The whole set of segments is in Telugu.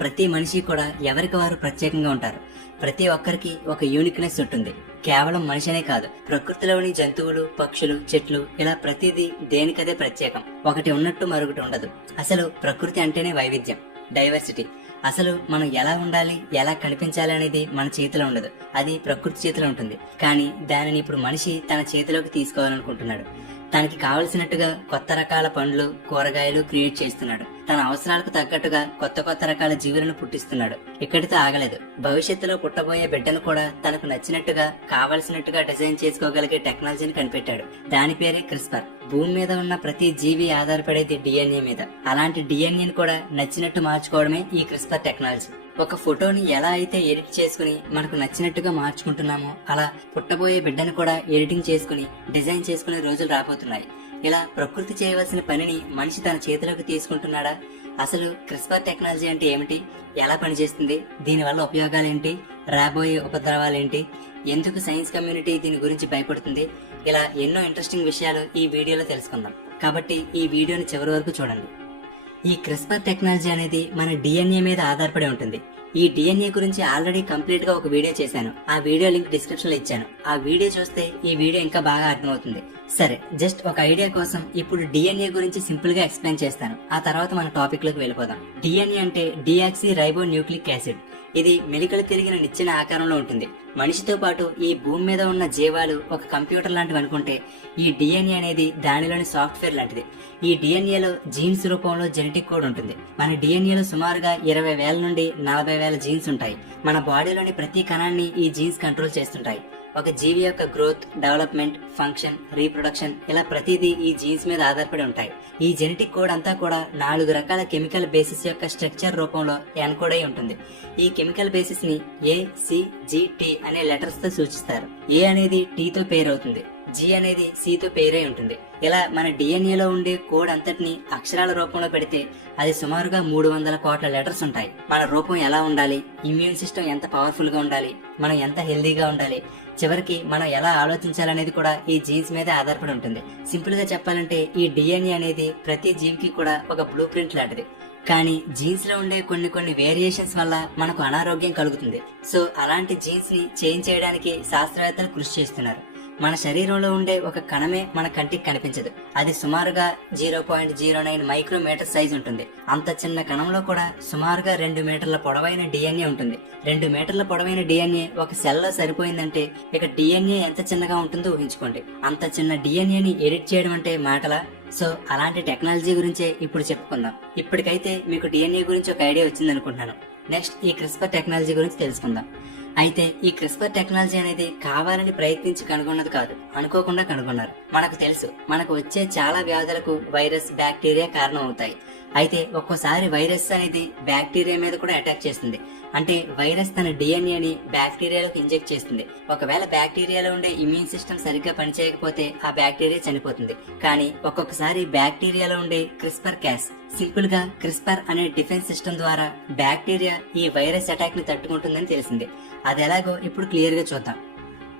ప్రతి మనిషి కూడా ఎవరికి వారు ప్రత్యేకంగా ఉంటారు. ప్రతి ఒక్కరికి ఒక యూనిక్నెస్ ఉంటుంది. కేవలం మనిషినే కాదు. ప్రకృతిలోని జంతువులు పక్షులు చెట్లు ఇలా ప్రతిదీ దేనికదే ప్రత్యేకం. ఒకటి ఉన్నట్టు మరొకటి ఉండదు. అసలు ప్రకృతి అంటేనే వైవిధ్యం డైవర్సిటీ అసలు మనం ఎలా ఉండాలి ఎలా కనిపించాలి అనేది మన చేతిలో ఉండదు. అది ప్రకృతి చేతిలో ఉంటుంది. కానీ దానిని ఇప్పుడు మనిషి తన చేతిలోకి తీసుకోవాలనుకుంటున్నాడు. తనకి కావలసినట్టుగా కొత్త రకాల పండ్లు కూరగాయలు క్రియేట్ చేస్తున్నాడు. తన అవసరాలకు తగ్గట్టుగా కొత్త కొత్త రకాల జీవులను పుట్టిస్తున్నాడు. ఇక్కడితో ఆగలేదు. భవిష్యత్తులో పుట్టబోయే బిడ్డను కూడా తనకు నచ్చినట్టుగా కావలసినట్టుగా డిజైన్ చేసుకోగలిగే టెక్నాలజీని కనిపెట్టాడు. దాని పేరే క్రిస్పర్. భూమి మీద ఉన్న ప్రతి జీవి ఆధారపడేది డిఎన్ఏ మీద. అలాంటి డిఎన్ఏని కూడా నచ్చినట్టు మార్చుకోవడమే ఈ క్రిస్పర్ టెక్నాలజీ. ఒక ఫోటోని ఎలా అయితే ఎడిట్ చేసుకుని మనకు నచ్చినట్టుగా మార్చుకుంటున్నామో అలా పుట్టబోయే బిడ్డను కూడా ఎడిటింగ్ చేసుకుని డిజైన్ చేసుకునే రోజులు రాబోతున్నాయి. ఇలా ప్రకృతి చేయవలసిన పనిని మనిషి తన చేతిలోకి తీసుకుంటున్నాడా? అసలు క్రిస్పర్ టెక్నాలజీ అంటే ఏమిటి? ఎలా పనిచేస్తుంది? దీనివల్ల ఉపయోగాలేంటి? రాబోయే ఉపద్రవాలేంటి? ఎందుకు సైన్స్ కమ్యూనిటీ దీని గురించి భయపడుతుంది? ఇలా ఎన్నో ఇంట్రెస్టింగ్ విషయాలు ఈ వీడియోలో తెలుసుకుందాం. కాబట్టి ఈ వీడియోని చివరి వరకు చూడండి. ఈ క్రిస్పర్ టెక్నాలజీ అనేది మన డిఎన్ఏ మీద ఆధారపడి ఉంటుంది. ఈ డిఎన్ఏ గురించి ఆల్రెడీ కంప్లీట్గా ఒక వీడియో చేశాను. ఆ వీడియో లింక్ డిస్క్రిప్షన్లో ఇచ్చాను. ఆ వీడియో చూస్తే ఈ వీడియో ఇంకా బాగా అర్థమవుతుంది. సరే జస్ట్ ఒక ఐడియా కోసం ఇప్పుడు డిఎన్ఏ గురించి సింపుల్గా ఎక్స్ప్లెయిన్ చేస్తాను. ఆ తర్వాత మన టాపిక్లోకి వెళ్ళిపోదాం. డిఎన్ఏ అంటే డియాక్సీ రైబో న్యూక్లిక్ యాసిడ్. ఇది మెలికలు తిరిగిన నిచ్చెన ఆకారంలో ఉంటుంది. మనిషితో పాటు ఈ భూమి మీద ఉన్న జీవాలు ఒక కంప్యూటర్ లాంటివి అనుకుంటే ఈ డిఎన్ఏ అనేది దానిలోని సాఫ్ట్వేర్ లాంటిది. ఈ డిఎన్ఏలో జీన్స్ రూపంలో జెనెటిక్ కోడ్ ఉంటుంది. మన డిఎన్ఏలో సుమారుగా ఇరవై వేల నుండి నలభై వేల జీన్స్ ఉంటాయి. మన బాడీలోని ప్రతి కణాన్ని ఈ జీన్స్ కంట్రోల్ చేస్తుంటాయి. ఒక జీవి యొక్క గ్రోత్ డెవలప్మెంట్ ఫంక్షన్ రీప్రొడక్షన్ ఇలా ప్రతిదీ ఈ జీన్స్ మీద ఆధారపడి ఉంటాయి. ఈ జెనెటిక్ కోడ్ అంతా కూడా నాలుగు రకాల కెమికల్ బేసిస్ యొక్క స్ట్రక్చర్ రూపంలో ఎన్కోడ్ అయి ఉంటుంది. ఈ కెమికల్ బేసిస్ని ఏ సి జి టి అనే లెటర్స్తో సూచిస్తారు. ఏ అనేది టీ తో పేరు అవుతుంది జి అనేది సీతో తో పేరై ఉంటుంది. ఇలా మన డిఎన్ఏలో ఉండే కోడ్ అంతటిని అక్షరాల రూపంలో పెడితే అది సుమారుగా మూడు వందల కోట్ల లెటర్స్ ఉంటాయి. మన రూపం ఎలా ఉండాలి? ఇమ్యూన్ సిస్టమ్ ఎంత పవర్ఫుల్గా ఉండాలి? మనం ఎంత హెల్దీగా ఉండాలి? చివరికి మనం ఎలా ఆలోచించాలనేది కూడా ఈ జీన్స్ మీద ఆధారపడి ఉంటుంది. సింపుల్గా చెప్పాలంటే ఈ డిఎన్ఏ అనేది ప్రతి జీవికి కూడా ఒక బ్లూ ప్రింట్ లాంటిది. కానీ జీన్స్లో ఉండే కొన్ని కొన్ని వేరియేషన్స్ వల్ల మనకు అనారోగ్యం కలుగుతుంది. సో అలాంటి జీన్స్ని చేంజ్ చేయడానికి శాస్త్రవేత్తలు కృషి చేస్తున్నారు. మన శరీరంలో ఉండే ఒక కణమే మన కంటికి కనిపించదు. అది సుమారుగా zero point zero nine micrometre size ఉంటుంది. అంత చిన్న కణంలో కూడా సుమారుగా రెండు మీటర్ల పొడవైన డిఎన్ఏ ఉంటుంది. రెండు మీటర్ల పొడవైన డిఎన్ఏ ఒక సెల్లో సరిపోయిందంటే ఇక డిఎన్ఏ ఎంత చిన్నగా ఉంటుందో ఊహించుకోండి. అంత చిన్న డిఎన్ఏని ఎడిట్ చేయడం అంటే మాటలా? సో అలాంటి టెక్నాలజీ గురించే ఇప్పుడు చెప్పుకుందాం. ఇప్పటికైతే మీకు డిఎన్ఏ గురించి ఒక ఐడియా వచ్చింది అనుకుంటున్నాను నెక్స్ట్ ఈ క్రిస్పర్ టెక్నాలజీ గురించి తెలుసుకుందాం. అయితే ఈ క్రిస్పర్ టెక్నాలజీ అనేది కావాలని ప్రయత్నించి కనుగొన్నది కాదు. అనుకోకుండా కనుగొన్నారు. మనకు తెలుసు మనకు వచ్చే చాలా వ్యాధులకు వైరస్ బ్యాక్టీరియా కారణం అవుతాయి అయితే ఒక్కోసారి వైరస్ అనేది బ్యాక్టీరియా మీద కూడా అటాక్ చేస్తుంది. అంటే వైరస్ తన డిఎన్ఏని బ్యాక్టీరియాలోకి ఇంజెక్ట్ చేస్తుంది. ఒకవేళ బ్యాక్టీరియాలో ఉండే ఇమ్యూన్ సిస్టమ్ సరిగ్గా పనిచేయకపోతే ఆ బ్యాక్టీరియా చనిపోతుంది. కానీ ఒక్కొక్కసారి బ్యాక్టీరియాలో ఉండే క్రిస్పర్ క్యాస్ సింపుల్గా క్రిస్పర్ అనే డిఫెన్స్ సిస్టమ్ ద్వారా బ్యాక్టీరియా ఈ వైరస్ అటాక్ని తట్టుకుంటుందని తెలిసింది. అది ఎలాగో ఇప్పుడు క్లియర్గా చూద్దాం.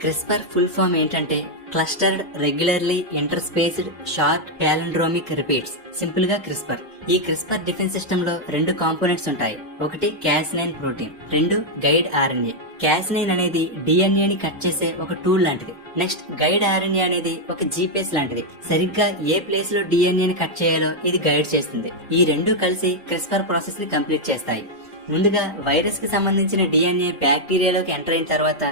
క్రిస్పర్ ఫుల్ ఫామ్ ఏంటంటే clustered regularly interspaced short palindromic repeats. సింపుల్గా క్రిస్పర్. ఈ క్రిస్పర్ డిఫెన్స్ సిస్టమ్లో రెండు కాంపోనెంట్స్ ఉంటాయి. ఒకటి క్యాసినైన్ ప్రోటీన్ రెండు గైడ్ ఆర్ఎన్ఏ. క్యాసినైన్ అనేది డిఎన్ఏ ని కట్ చేసే ఒక టూల్ లాంటిది. నెక్స్ట్ గైడ్ ఆర్ఎన్ఏ అనేది ఒక జీపీఎస్ లాంటిది. సరిగ్గా ఏ ప్లేస్లో డిఎన్ఏ ని కట్ చేయాలో ఇది గైడ్ చేస్తుంది. ఈ రెండు కలిసి క్రిస్పర్ ప్రాసెస్ని కంప్లీట్ చేస్తాయి. ముందుగా వైరస్కి సంబంధించిన డిఎన్ఏ బ్యాక్టీరియాలోకి ఎంటర్ అయిన తర్వాత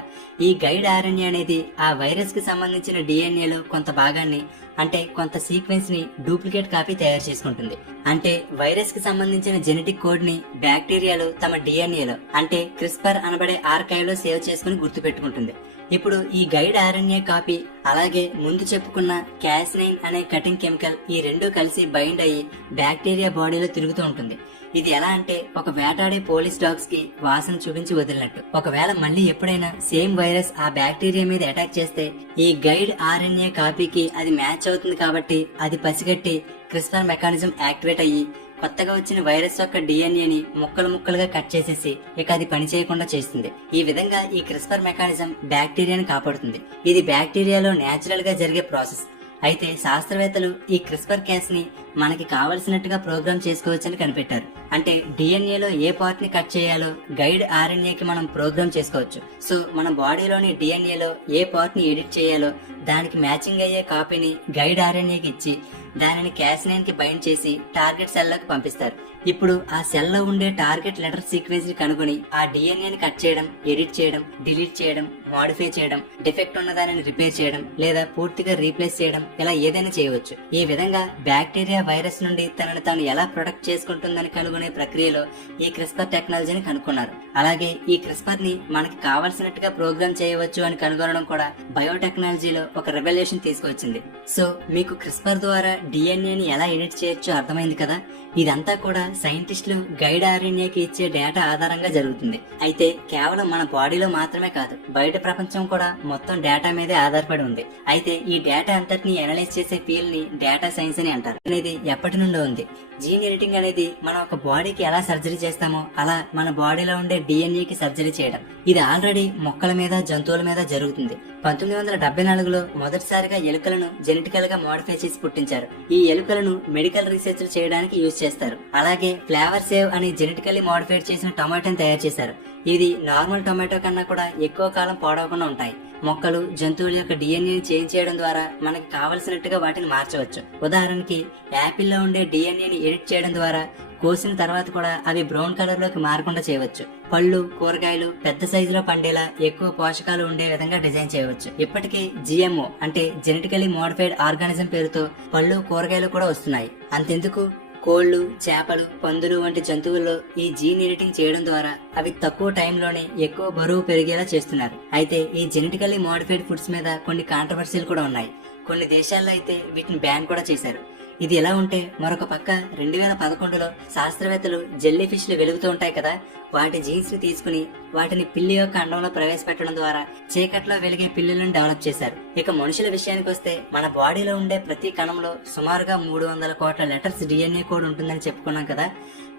ఈ గైడ్ ఆర్ఎన్ఏ అనేది ఆ వైరస్కి సంబంధించిన డిఎన్ఏలో కొంత భాగాన్ని అంటే కొంత సీక్వెన్స్ని డూప్లికేట్ కాపీ తయారు చేసుకుంటుంది. అంటే వైరస్కి సంబంధించిన జెనెటిక్ కోడ్ని బ్యాక్టీరియాలు తమ డిఎన్ఏలో అంటే క్రిస్పర్ అనబడే ఆర్కైవ్లో సేవ్ చేసుకుని గుర్తుపెట్టుకుంటుంది. ఇప్పుడు ఈ గైడ్ ఆర్ఎన్ఏ కాపీ అలాగే ముందు చెప్పుకున్న క్యాస్నైన్ అనే కటింగ్ కెమికల్ ఈ రెండు కలిసి బైండ్ అయ్యి బ్యాక్టీరియా బాడీలో తిరుగుతూ ఉంటుంది. ఇది ఎలా అంటే ఒక వేటాడే పోలీస్ డాగ్స్కి వాసన చూపించి వదిలినట్టు. ఒకవేళ మళ్ళీ ఎప్పుడైనా సేమ్ వైరస్ ఆ బ్యాక్టీరియా మీద అటాక్ చేస్తే ఈ గైడ్ ఆర్ఎన్ఏ కాపీకి అది మ్యాచ్ అవుతుంది కాబట్టి అది పసిగట్టి క్రిస్పర్ మెకానిజం యాక్టివేట్ అయ్యి కొత్తగా వచ్చిన వైరస్ యొక్క డిఎన్ఏని ముక్కలు ముక్కలుగా కట్ చేసేసి ఇక అది పని చేయకుండా చేస్తుంది. ఈ విధంగా ఈ క్రిస్పర్ మెకానిజం బ్యాక్టీరియాని కాపాడుతుంది. ఇది బ్యాక్టీరియాలో నేచురల్గా జరిగే ప్రాసెస్. అయితే శాస్త్రవేత్తలు ఈ క్రిస్పర్ క్యాస్ని మనకి కావలసినట్టుగా ప్రోగ్రామ్ చేసుకోవచ్చని కనిపెట్టారు. అంటే DNA లో ఏ పార్ట్ని కట్ చేయాలో గైడ్కి మనం ప్రోగ్రామ్ చేసుకోవచ్చు. సో మన బాడీలోని డిఎన్ఏలో లో ఏ పార్ట్ని ఎడిట్ చేయాలో దానికి మ్యాచింగ్ అయ్యే కాపీని గైడ్ ఆర్ఎన్ఏకి ఇచ్చి దానిని క్యాసినైన్కి బైండ్ చేసి టార్గెట్ సెల్లోకి పంపిస్తారు. ఇప్పుడు ఆ సెల్లో ఉండే టార్గెట్ లెటర్ సీక్వెన్స్ని కనుగొని ఆ డిఎన్ఏని ని కట్ చేయడం ఎడిట్ చేయడం డిలీట్ చేయడం మాడిఫై చేయడం డిఫెక్ట్ ఉన్న దానిని రిపేర్ చేయడం లేదా పూర్తిగా రీప్లేస్ చేయడం ఇలా ఏదైనా చేయవచ్చు. ఈ విధంగా బ్యాక్టీరియా వైరస్ నుండి తనను తాను ఎలా ప్రొటెక్ట్ చేసుకుంటుందని కనుగొనే ప్రక్రియలో ఈ క్రిస్పర్ టెక్నాలజీని కనుక్కున్నారు. అలాగే ఈ క్రిస్పర్ని మనకి కావలసినట్టుగా ప్రోగ్రామ్ చేయవచ్చు అని కనుగొనడం కూడా బయోటెక్నాలజీలో ఒక రెవల్యూషన్ తీసుకొచ్చింది సో మీకు క్రిస్పర్ ద్వారా డిఎన్ఏని ఎలా ఎడిట్ చేయొచ్చో అర్థమైంది కదా? ఇదంతా కూడా సైంటిస్టులు గైడ్ ఆర్ఎన్ఏకి ఇచ్చే డేటా ఆధారంగా జరుగుతుంది. అయితే కేవలం మన బాడీలో మాత్రమే కాదు బయట ప్రపంచం కూడా మొత్తం డేటా మీదే ఆధారపడి ఉంది. అయితే ఈ డేటా అంతటిని అనలైజ్ చేసే ఫీల్డ్ని డేటా సైన్స్ అని అంటారు. అనేది ఎప్పటి నుండో ఉంది. జీన్ ఎడిటింగ్ అనేది మనం ఒక బాడీకి ఎలా సర్జరీ చేస్తామో అలా మన బాడీలో ఉండే డిఎన్ఏకి సర్జరీ చేయడం. ఇది ఆల్రెడీ మొక్కల మీద జంతువుల మీద జరుగుతుంది. పంతొమ్మిది వందల డెబ్బై నాలుగులో మొదటిసారిగా ఎలుకలను జెనెటికల్గా మోడిఫై చేసి పుట్టించారు. ఈ ఎలుకలను మెడికల్ రీసెర్చ్ చేయడానికి యూజ్ చేస్తారు. అలాగే ఫ్లేవర్ సేవ్ అని జెనెటికల్లీ మోడిఫైడ్ చేసిన టొమాటోని తయారు చేశారు. ఇది నార్మల్ టొమాటో కన్నా కూడా ఎక్కువ కాలం పాడవకుండా ఉంటాయి. మొక్కలు జంతువుల యొక్క డిఎన్ఏ చేంజ్ చేయడం ద్వారా మనకి కావలసినట్టుగా వాటిని మార్చవచ్చు. ఉదాహరణకి యాపిల్లో ఉండే డిఎన్ఏని ఎడిట్ చేయడం ద్వారా కోసిన తర్వాత కూడా అవి బ్రౌన్ కలర్లోకి మారకుండా చేయవచ్చు. పళ్ళు కూరగాయలు పెద్ద సైజులో పండేలా ఎక్కువ పోషకాలు ఉండే విధంగా డిజైన్ చేయవచ్చు. ఇప్పటికే జిఎంఓ అంటే జెనెటికలీ మోడిఫైడ్ ఆర్గానిజం పేరుతో పళ్ళు కూరగాయలు కూడా వస్తున్నాయి. అంతెందుకు? కోళ్ళు చేపలు పందులు వంటి జంతువుల్లో ఈ జీన్ ఎడిటింగ్ చేయడం ద్వారా అవి తక్కువ టైంలోనే ఎక్కువ బరువు పెరిగేలా చేస్తున్నారు. అయితే ఈ జెనెటికల్లీ మోడిఫైడ్ ఫుడ్స్ మీద కొన్ని కాంట్రవర్సీలు కూడా ఉన్నాయి. కొన్ని దేశాల్లో అయితే వీటిని బ్యాన్ కూడా చేశారు. ఇది ఎలా ఉంటే మరొక పక్క రెండు వేల పదకొండులో శాస్త్రవేత్తలు జెల్లీ ఫిష్లు వెలుగుతూ ఉంటాయి కదా? వాటి జీన్స్ని తీసుకుని వాటిని పిల్లి యొక్క అండంలో ప్రవేశపెట్టడం ద్వారా చీకట్లో వెలిగే పిల్లులను డెవలప్ చేశారు. ఇక మనుషుల విషయానికి వస్తే మన బాడీలో ఉండే ప్రతి కణంలో సుమారుగా మూడు వందల కోట్ల లెటర్స్ డిఎన్ఏ కోడ్ ఉంటుందని చెప్పుకున్నాం కదా?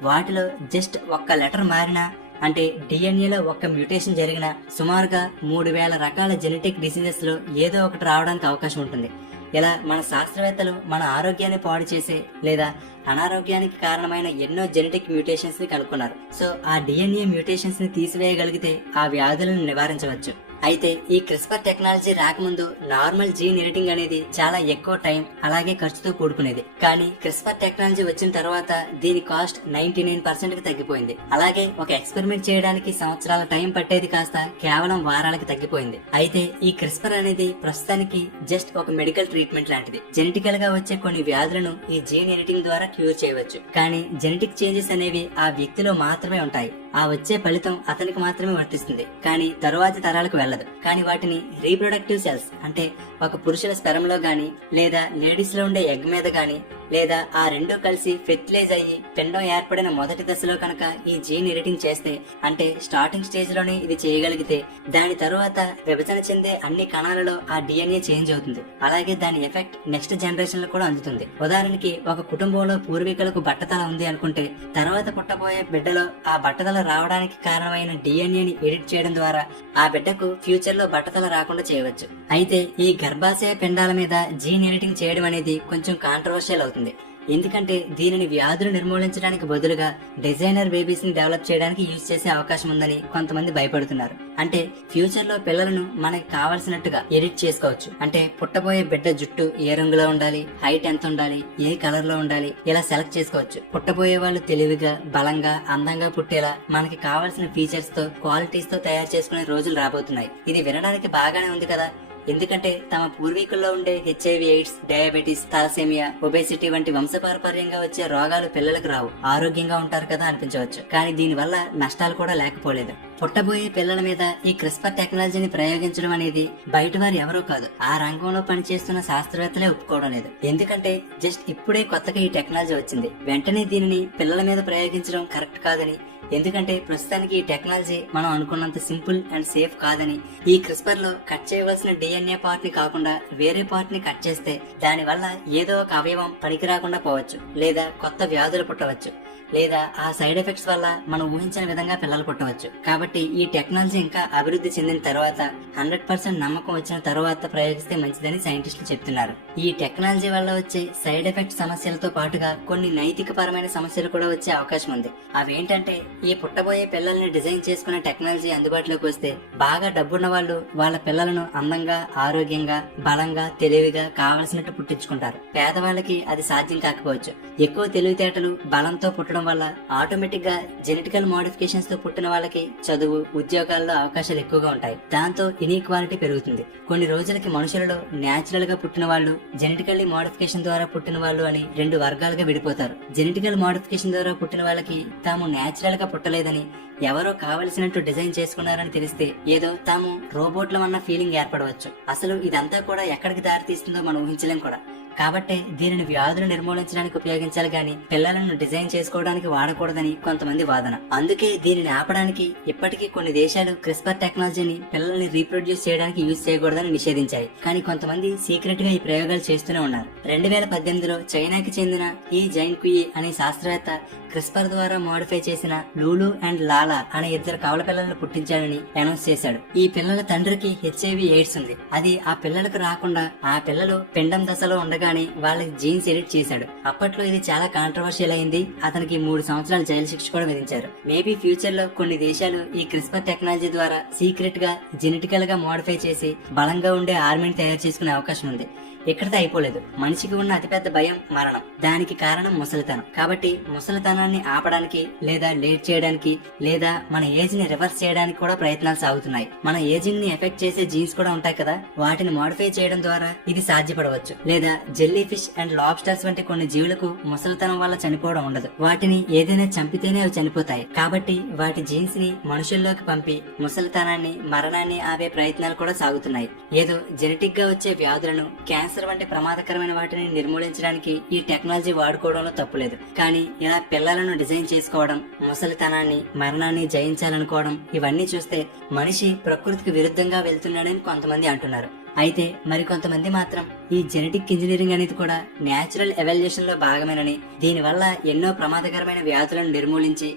వాటిలో జస్ట్ ఒక్క లెటర్ మారినా అంటే డిఎన్ఏలో ఒక్క మ్యూటేషన్ జరిగిన సుమారుగా మూడు వేల రకాల జెనెటిక్ డిసీజెస్లో ఏదో ఒకటి రావడానికి అవకాశం ఉంటుంది. ఇలా మన శాస్త్రవేత్తలు మన ఆరోగ్యాన్ని పాడు చేసే లేదా అనారోగ్యానికి కారణమైన ఎన్నో జెనెటిక్ మ్యూటేషన్స్ని కనుక్కున్నారు. సో ఆ డిఎన్ఏ మ్యూటేషన్స్ని తీసివేయగలిగితే ఆ వ్యాధులను నివారించవచ్చు. అయితే ఈ క్రిస్పర్ టెక్నాలజీ రాకముందు నార్మల్ జీన్ ఎడిటింగ్ అనేది చాలా ఎక్కువ టైం అలాగే ఖర్చుతో కూడుకునేది. కానీ క్రిస్పర్ టెక్నాలజీ వచ్చిన తర్వాత దీని కాస్ట్ నైన్టీ నైన్ పర్సెంట్కి తగ్గిపోయింది. అలాగే ఒక ఎక్స్పెరిమెంట్ చేయడానికి సంవత్సరాల టైం పట్టేది కాస్త కేవలం వారాలకి తగ్గిపోయింది. అయితే ఈ క్రిస్పర్ అనేది ప్రస్తుతానికి జస్ట్ ఒక మెడికల్ ట్రీట్మెంట్ లాంటిది. జెనెటికల్గా వచ్చే కొన్ని వ్యాధులను ఈ జీన్ ఎడిటింగ్ ద్వారా క్యూర్ చేయవచ్చు. కానీ జెనెటిక్ చేంజెస్ అనేవి ఆ వ్యక్తిలో మాత్రమే ఉంటాయి. ఆ వచ్చే ఫలితం అతనికి మాత్రమే వర్తిస్తుంది. కానీ తరువాతి తరాలకు వెళ్ళదు. కానీ వాటిని రీప్రొడక్టివ్ సెల్స్ అంటే ఒక పురుషుల స్పెరంలో గాని లేదా లేడీస్లో ఉండే ఎగ్ మీద గాని లేదా ఆ రెండూ కలిసి ఫెర్టిలైజ్ అయ్యి పిండం ఏర్పడిన మొదటి దశలో కనుక ఈ జీన్ ఎడిటింగ్ చేస్తే అంటే స్టార్టింగ్ స్టేజ్లోనే ఇది చేయగలిగితే దాని తరువాత విభజన చెందే అన్ని కణాలలో ఆ డిఎన్ఏ చేంజ్ అవుతుంది. అలాగే దాని ఎఫెక్ట్ నెక్స్ట్ జనరేషన్లో కూడా అందుతుంది. ఉదాహరణకి ఒక కుటుంబంలో పూర్వీకులకు బట్టతల ఉంది అనుకుంటే తర్వాత పుట్టబోయే బిడ్డలో ఆ బట్టతల రావడానికి కారణమైన డిఎన్ఏని ఎడిట్ చేయడం ద్వారా ఆ బిడ్డకు ఫ్యూచర్లో బట్టతల రాకుండా చేయవచ్చు. అయితే ఈ గర్భాశయ పిండాల మీద జీన్ ఎడిటింగ్ చేయడం అనేది కొంచెం కాంట్రవర్షియల్ అవుతుంది. ఎందుకంటే దీనిని వ్యాధులు నిర్మూలించడానికి బదులుగా డిజైనర్ బేబీస్ని డెవలప్ చేయడానికి యూజ్ చేసే అవకాశం ఉందని కొంతమంది భయపడుతున్నారు. అంటే ఫ్యూచర్లో పిల్లలను మనకి కావాల్సినట్టుగా ఎడిట్ చేసుకోవచ్చు. అంటే పుట్టబోయే బిడ్డ జుట్టు ఏ రంగులో ఉండాలి హైట్ ఎంత ఉండాలి ఏ కలర్లో ఉండాలి ఇలా సెలెక్ట్ చేసుకోవచ్చు. పుట్టబోయే వాళ్ళు తెలివిగా బలంగా అందంగా పుట్టేలా మనకి కావాల్సిన ఫీచర్స్తో క్వాలిటీస్తో తయారు చేసుకునే రోజులు రాబోతున్నాయి. ఇది వినడానికి బాగానే ఉంది కదా. ఎందుకంటే తమ పూర్వీకుల్లో ఉండే HIV AIDS diabetes thalassaemia obesity వంటి వంశపారపర్యంగా వచ్చే రోగాలు పిల్లలకు రావు. ఆరోగ్యంగా ఉంటారు కదా అనిపించవచ్చు. కానీ దీనివల్ల నష్టాలు కూడా లేకపోలేదు. పుట్టబోయే పిల్లల మీద ఈ క్రిస్పర్ టెక్నాలజీని ప్రయోగించడం అనేది బయట వారు ఎవరో కాదు. ఆ రంగంలో పనిచేస్తున్న శాస్త్రవేత్తలే ఒప్పుకోవడం లేదు. ఎందుకంటే జస్ట్ ఇప్పుడే కొత్తగా ఈ టెక్నాలజీ వచ్చింది. వెంటనే దీనిని పిల్లల మీద ప్రయోగించడం కరెక్ట్ కాదని ఎందుకంటే ప్రస్తుతానికి ఈ టెక్నాలజీ మనం అనుకున్నంత సింపుల్ అండ్ సేఫ్ కాదని ఈ క్రిస్పర్లో కట్ చేయవలసిన డిఎన్ఏ పార్ట్ని కాకుండా వేరే పార్ట్ని కట్ చేస్తే దాని వల్ల ఏదో ఒక అవయవం పనికి రాకుండా పోవచ్చు లేదా కొత్త వ్యాధులు పుట్టవచ్చు లేదా ఆ సైడ్ ఎఫెక్ట్స్ వల్ల మనం ఊహించిన విధంగా పిల్లలు పుట్టవచ్చు. కాబట్టి ఈ టెక్నాలజీ ఇంకా అభివృద్ధి చెందిన తర్వాత హండ్రెడ్ పర్సెంట్ నమ్మకం వచ్చిన తర్వాత ప్రయోగిస్తే మంచిదని సైంటిస్టులు చెప్తున్నారు. ఈ టెక్నాలజీ వల్ల వచ్చే సైడ్ ఎఫెక్ట్ సమస్యలతో పాటుగా కొన్ని నైతిక పరమైన సమస్యలు కూడా వచ్చే అవకాశం ఉంది. అవేంటంటే ఈ పుట్టబోయే పిల్లల్ని డిజైన్ చేసుకునే టెక్నాలజీ అందుబాటులోకి వస్తే బాగా డబ్బున్న వాళ్ళు వాళ్ళ పిల్లలను అందంగా ఆరోగ్యంగా బలంగా తెలివిగా కావలసినట్టు పుట్టించుకుంటారు. పేదవాళ్ళకి అది సాధ్యం కాకపోవచ్చు. ఎక్కువ తెలివితేటలు బలంతో పుట్టడం వల్ల ఆటోమేటిక్గా జెనెటికల్ మోడిఫికేషన్స్తో పుట్టిన వాళ్ళకి చదువు ఉద్యోగాల్లో అవకాశాలు ఎక్కువగా ఉంటాయి. దాంతో ఇన్ఈక్వాలిటీ పెరుగుతుంది. కొన్ని రోజులకి మనుషులలో న్యాచురల్గా పుట్టిన వాళ్ళు జెనెటికల్లీ మోడిఫికేషన్ ద్వారా పుట్టిన వాళ్ళు అని రెండు వర్గాలుగా విడిపోతారు. జెనెటికల్ మోడిఫికేషన్ ద్వారా పుట్టిన వాళ్ళకి తాము న్యాచురల్గా పుట్టలేదని ఎవరో కావలసినట్టు డిజైన్ చేసుకున్నారని తెలిస్తే ఏదో తాము రోబోట్లమన్న ఫీలింగ్ ఏర్పడవచ్చు. అసలు ఇదంతా కూడా ఎక్కడికి దారి తీస్తుందో మనం ఊహించలేం కూడా. కాబట్టి దీనిని వ్యాధులు నిర్మూలించడానికి ఉపయోగించాలి గాని పిల్లలను డిజైన్ చేసుకోవడానికి వాడకూడదని కొంతమంది వాదన. అందుకే దీనిని ఆపడానికి ఇప్పటికీ కొన్ని దేశాలు క్రిస్పర్ టెక్నాలజీని పిల్లల్ని రీప్రొడ్యూస్ చేయడానికి యూజ్ చేయకూడదని నిషేధించాయి. కానీ కొంతమంది సీక్రెట్గా ఈ ప్రయోగాలు చేస్తూనే ఉన్నారు. రెండు వేల పద్దెనిమిదిలో చైనాకి చెందిన ఈ జైన్ కుయి అనే శాస్త్రవేత్త క్రిస్పర్ ద్వారా మోడిఫై చేసిన లూలు అండ్ లాలా అనే ఇద్దరు కవల పిల్లలను పుట్టించాడని అనౌన్స్ చేశాడు. ఈ పిల్లల తండ్రికి హెచ్ఐవి ఎయిడ్స్ ఉంది. అది ఆ పిల్లలకు రాకుండా ఆ పిల్లలు పిండం దశలో ఉండగా కానీ వాళ్ళకి జీన్స్ ఎడిట్ చేశాడు. అప్పట్లో ఇది చాలా కాంట్రవర్షియల్ అయింది. అతనికి మూడు సంవత్సరాల జైలు శిక్ష కూడా విధించారు. మేబీ ఫ్యూచర్లో కొన్ని దేశాలు ఈ క్రిస్పర్ టెక్నాలజీ ద్వారా సీక్రెట్గా జెనెటికల్గా మోడిఫై చేసి బలంగా ఉండే ఆర్మీని తయారు చేసుకునే అవకాశం ఉంది. ఇక్కడితో అయిపోలేదు. మనిషికి ఉన్న అతిపెద్ద భయం మరణం. దానికి కారణం ముసలితనం. కాబట్టి ముసలితనాన్ని ఆపడానికి లేదా లేట్ చేయడానికి లేదా మన ఏజ్ని రివర్స్ చేయడానికి కూడా ప్రయత్నాలు సాగుతున్నాయి. మన ఏజింగ్ని ఎఫెక్ట్ చేసే జీన్స్ కూడా ఉంటాయి కదా వాటిని మోడిఫై చేయడం ద్వారా ఇది సాధ్యపడవచ్చు. లేదా జెల్లీ ఫిష్ అండ్ లాబ్స్టర్స్ వంటి కొన్ని జీవులకు ముసలితనం వల్ల చనిపోవడం ఉండదు. వాటిని ఏదైనా చంపితేనే అవి చనిపోతాయి. కాబట్టి వాటి జీన్స్ని మనుషుల్లోకి పంపి ముసలితనాన్ని మరణాన్ని ఆపే ప్రయత్నాలు కూడా సాగుతున్నాయి. ఏదో జెనెటిక్గా వచ్చే వ్యాధులను క్యాన్సర్ క్యాన్సర్ వంటి ప్రమాదకరమైన వాటిని నిర్మూలించడానికి ఈ టెక్నాలజీ వాడుకోవడంలో తప్పులేదు కానీ ఇలా పిల్లలను డిజైన్ చేసుకోవడం ముసలితనాన్ని మరణాన్ని జయించాలనుకోవడం ఇవన్నీ చూస్తే మనిషి ప్రకృతికి విరుద్ధంగా వెళ్తున్నాడని కొంతమంది అంటున్నారు. అయితే మరికొంతమంది మాత్రం ఈ జెనెటిక్ ఇంజనీరింగ్ అనేది కూడా న్యాచురల్ ఎవల్యూషన్లో భాగమేనని దీనివల్ల ఎన్నో ప్రమాదకరమైన వ్యాధులను నిర్మూలించి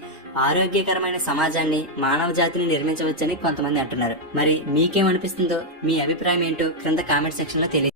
ఆరోగ్యకరమైన సమాజాన్ని మానవ జాతిని నిర్మించవచ్చని కొంతమంది అంటున్నారు. మరి మీకేమనిపిస్తుందో మీ అభిప్రాయం ఏంటో క్రింద కామెంట్ సెక్షన్లో తెలియ